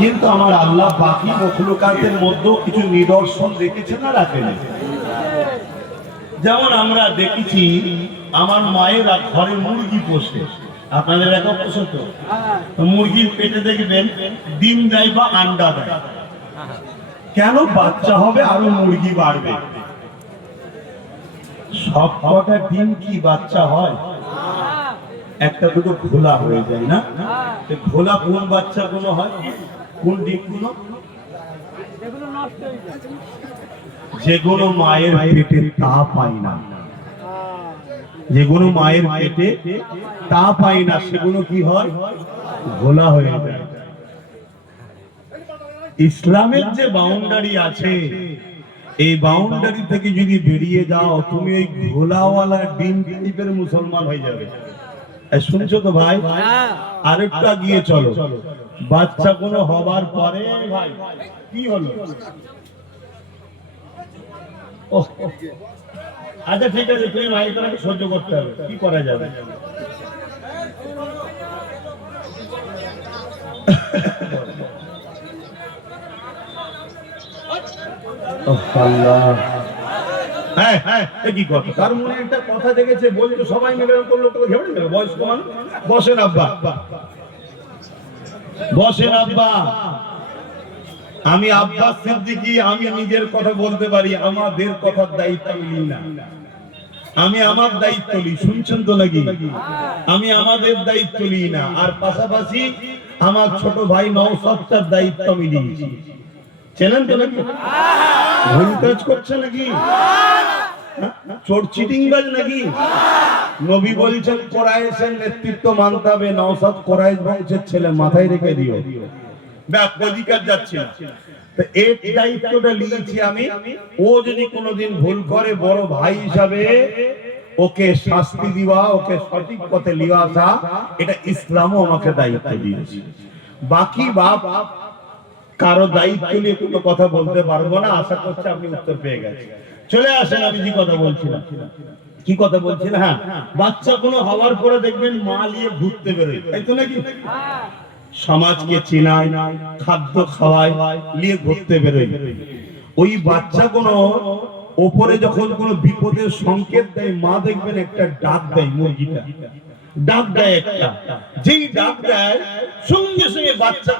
কিন্তু আমার আল্লাহ বাকি মখলুকাতের মধ্যেও কিছু নিদর্শন রেখেছেন না রাখেন। যেমন আমরা দেখেছি আমার মায়েরা ঘরে মুরগি পোষে, আপনাদের একা পোষে তো? মুরগির পেটে দেখবেন ডিম দেয় বা আন্ডা দেয়। কেন? বাচ্চা হবে, আরো মুরগি বাড়বে। সব কটা ডিম কি বাচ্চা হয়? একটা দুটো ঘোলা হয়ে যায় না? ঘোলা কোন বাচ্চা গুলো হয়? কোন ডিম গুলো? যেগুলো মায়ের পেটে তা পায় না, যেগুলো মায়ের পেটে তা পায় না, সেগুলো কি হয়? ঘোলা হয়ে যায়। ইসলামের যে বাউন্ডারি আছে, এই বাউন্ডারি থেকে যদি বেরিয়ে যাও, তুমি ওই ঘোলাওয়ালা ডিম টাইপের মুসলমান হয়ে যাবে। শুনছো তো ভাই? আরেকটা গিয়ে চলো, বাচ্চা কোনো হবার পরে ভাই কি হলো? আচ্ছা ঠিক আছে, তুমি মাইকটাকে সহ্য করতে হবে, কি করা যাবে? কি কথা? তার মনে একটা কথা দেখেছে, বলতো সবাই মিলে লোকটাকে ঘেমে দেবে। বয়স্ক মানুষ, বসেন আব্বা, বসেন আব্বা। আমি আব্বাস সিদ্দিকী, আমি নিজের কথা বলতে পারি, আমাদের কথার দায়িত্ব আমি নিই না। আমি আমার দায়িত্ব নিই, শুনছেন তো নাকি? আমি আমাদের দায়িত্ব নিই না। আর পাশাপাশি আমার ছোট ভাই নওশাদটার দায়িত্ব আমি নিয়েছি। চেনেন তো নাকি? ভুল কাজ করছে নাকি? চোর চিটিংবাজ নাকি? নবী বলছেন কোরাইশের নেতৃত্ব মানতে হবে। নওশাদ কোরাইশ বংশের ছেলে, মাথায় রেখে দিও। অধিকার যাচ্ছে না, এর দায়িত্বটা নিয়েছি আমি। ও যদি কোনোদিন ভুল করে, বড় ভাই হিসাবে ওকে শাস্তি দিবা, ওকে সঠিক পথে নিয়ে আসা, এটা ইসলামও আমাকে দায়িত্ব দিয়েছে। বাকি বাপ কারো দায়িত্ব নিয়ে কোনো কথা বলতে পারবো না। আশা করছি আপনি উত্তর পেয়ে গেছেন। চলে আসেন, আমি যে কথা বলছিলাম। কি কথা বলছিলাম? হ্যাঁ, বাচ্চা কোনো হওয়ার পরে দেখবেন মা নিয়ে ঘুরতে বেরোয়, তাই তো নাকি? সমাজকে চেনায়, খাদ্য খাওয়ায়, নিয়ে ঘুরতে বেরোয়। ওই বাচ্চা কোনো ওপরে যখন কোনো বিপদের সংকেত দেয়, মা দেখবেন একটা ডাক দেয়, মুরগিটা ডাক দেয় একটা। যেই ডাক দেয়, সঙ্গে সঙ্গে বাচ্চা